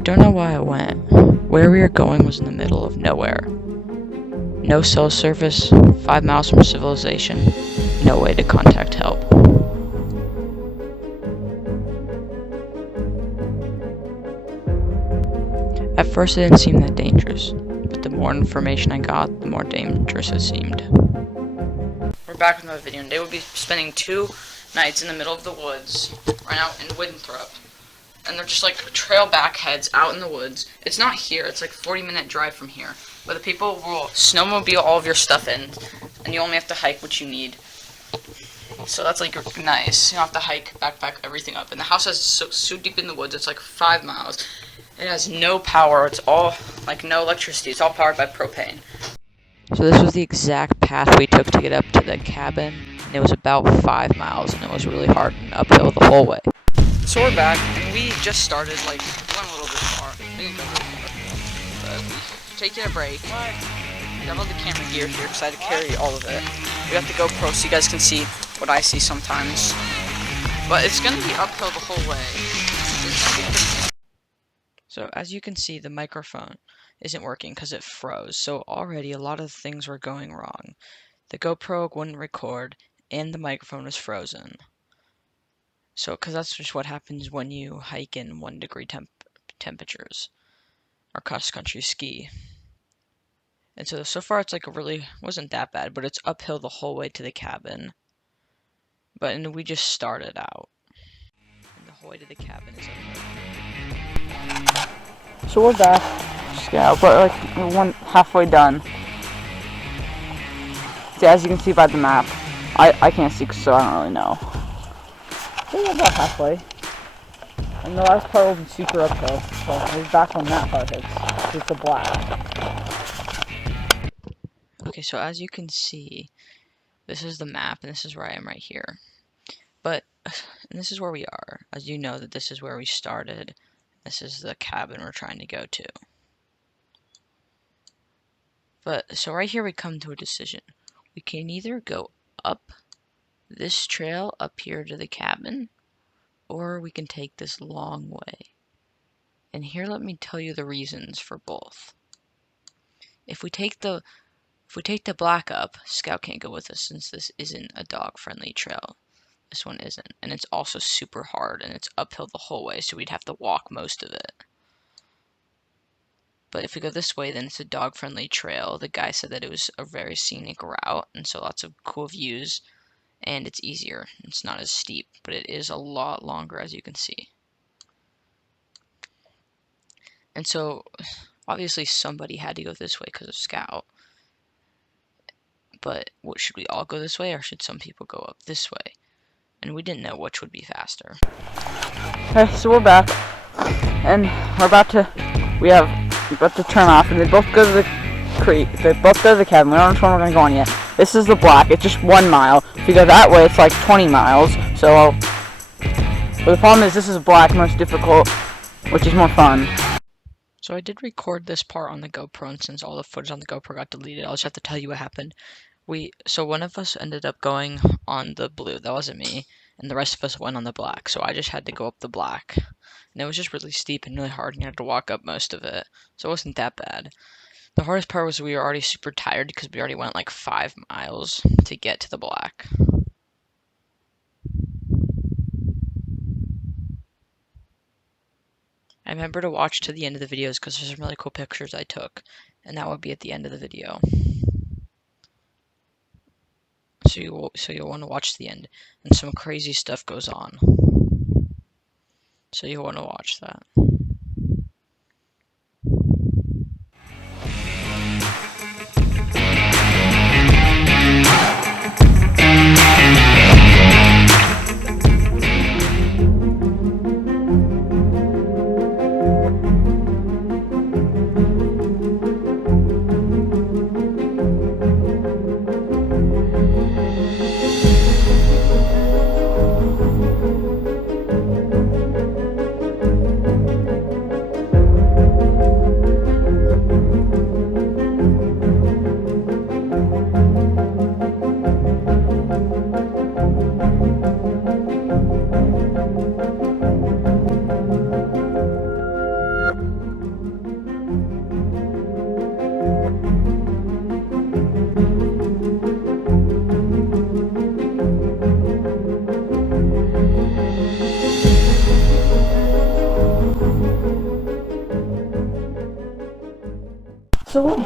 I don't know why I went. Where we were going was in the middle of nowhere. No cell service, 5 miles from civilization, no way to contact help. At first it didn't seem that dangerous, but the more information I got, the more dangerous it seemed. We're back with another video, and today we'll be spending 2 nights in the middle of the woods, right out in Winthrop. And they're just like trail backheads out in the woods. It's not here, it's like a 40-minute drive from here. But the people will snowmobile all of your stuff in, and you only have to hike what you need. So that's like nice. You don't have to hike, backpack everything up. And the house is so deep in the woods, it's like 5 miles. It has no power, it's all like no electricity, it's all powered by propane. So this was the exact path we took to get up to the cabin, and it was about 5 miles, and it was really hard and uphill the whole way. So we're back, and we just started, like, went a little bit far. We didn't go really far. But we taking a break. We got all the camera gear here, because I had to carry all of it. We got the GoPro so you guys can see what I see sometimes. But it's going to be uphill the whole way. So as you can see, the microphone isn't working because it froze. So already a lot of things were going wrong. The GoPro wouldn't record, and the microphone was frozen. So, because that's just what happens when you hike in 1 degree temperatures, or cross-country ski. And so far it's like wasn't that bad, but it's uphill the whole way to the cabin. And we just started out. And the whole way to the cabin is uphill. So we're back, but like we're halfway done. See, as you can see by the map, I can't see, so I don't really know. We're about halfway. And the last part will be super uphill, so we're back on that part. It's a black. Okay, so as you can see, this is the map, and this is where I am right here. And this is where we are. As you know, that this is where we started. This is the cabin we're trying to go to. So right here we come to a decision. We can either go up this trail up here to the cabin, or we can take this long way. And here, let me tell you the reasons for both. If we take the black up, Scout can't go with us since this isn't a dog-friendly trail. This one isn't, and it's also super hard, and it's uphill the whole way, so we'd have to walk most of it. But if we go this way, then it's a dog-friendly trail. The guy said that it was a very scenic route, and so lots of cool views. And it's easier. It's not as steep, but it is a lot longer, as you can see. And so, obviously, somebody had to go this way because of Scout. But should we all go this way, or should some people go up this way? And we didn't know which would be faster. Okay, so we're back, and we're about to turn off, and they both go to the creek. They both go to the cabin. We don't know which one we're gonna go on yet. This is the black. It's just 1 mile. If you go that way, it's like 20 miles. But the problem is this is black, most difficult, which is more fun. So I did record this part on the GoPro, and since all the footage on the GoPro got deleted, I'll just have to tell you what happened. So one of us ended up going on the blue. That wasn't me. And the rest of us went on the black. So I just had to go up the black. And it was just really steep and really hard, and you had to walk up most of it. So it wasn't that bad. The hardest part was we were already super tired because we already went like 5 miles to get to the black. I remember to watch to the end of the videos because there's some really cool pictures I took, and that would be at the end of the video. So you'll want to watch the end, and some crazy stuff goes on. So you'll want to watch that.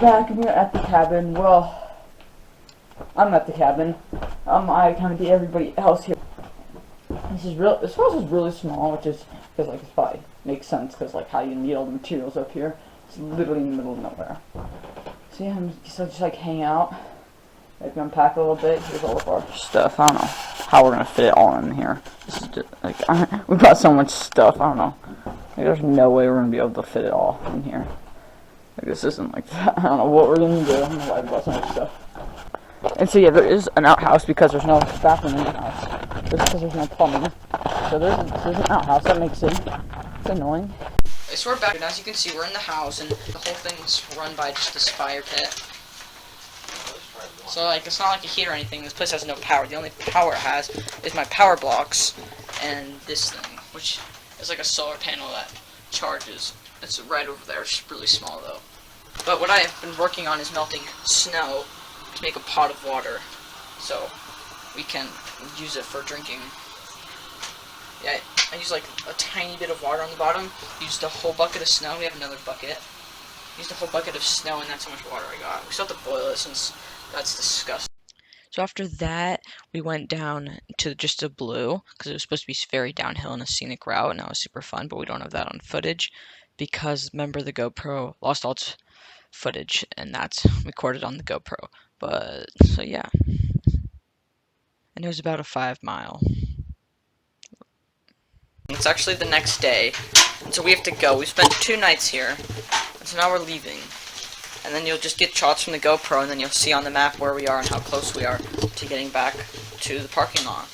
back and we're at the cabin. Well, I'm at the cabin. I kind of get everybody else here. This house is really small, which is because like it's probably makes sense because like how you need all the materials up here. It's literally in the middle of nowhere. So yeah, I'm just like hang out. Maybe unpack a little bit. Here's all of our stuff. I don't know how we're gonna fit it all in here. This is just, like we got so much stuff. I don't know. Like, there's no way we're gonna be able to fit it all in here. Like, this isn't like that. I don't know what we're gonna do. I don't know why we bought so much stuff. And so yeah, there is an outhouse because there's no bathroom in the house. Just because there's no plumbing. So there's an outhouse. That makes it. It's annoying. So we're back, and as you can see, we're in the house, and the whole thing's run by just this fire pit. So like, it's not like a heat or anything. This place has no power. The only power it has is my power blocks and this thing, which is like a solar panel that charges. It's right over there. It's really small though. But what I have been working on is melting snow to make a pot of water, so we can use it for drinking. Yeah, I use like a tiny bit of water on the bottom. Used a whole bucket of snow. We have another bucket. Used a whole bucket of snow, and that's how much water I got. We still have to boil it since that's disgusting. So after that, we went down to just a blue because it was supposed to be very downhill and a scenic route, and that was super fun. But we don't have that on footage because remember the GoPro lost all its footage, and that's recorded on the GoPro. But so yeah, and it was about a 5-mile. It's actually the next day, and so we have to go. We spent 2 nights here, and so now we're leaving. And then you'll just get shots from the GoPro, and then you'll see on the map where we are and how close we are to getting back to the parking lot.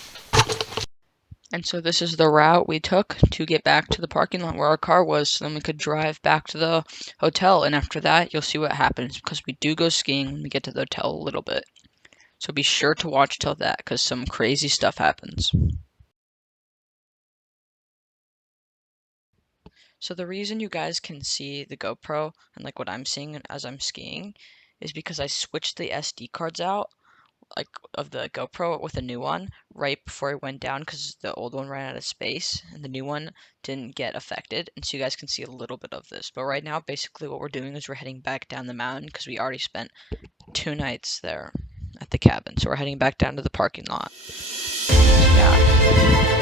And so this is the route we took to get back to the parking lot where our car was, so then we could drive back to the hotel. And after that, you'll see what happens, because we do go skiing when we get to the hotel a little bit. So be sure to watch till that, because some crazy stuff happens. So the reason you guys can see the GoPro and like what I'm seeing as I'm skiing is because I switched the SD cards out, like of the GoPro with a new one right before I went down because the old one ran out of space and the new one didn't get affected, and so you guys can see a little bit of this. But right now, basically what we're doing is we're heading back down the mountain because we already spent 2 nights there at the cabin. So we're heading back down to the parking lot. Yeah.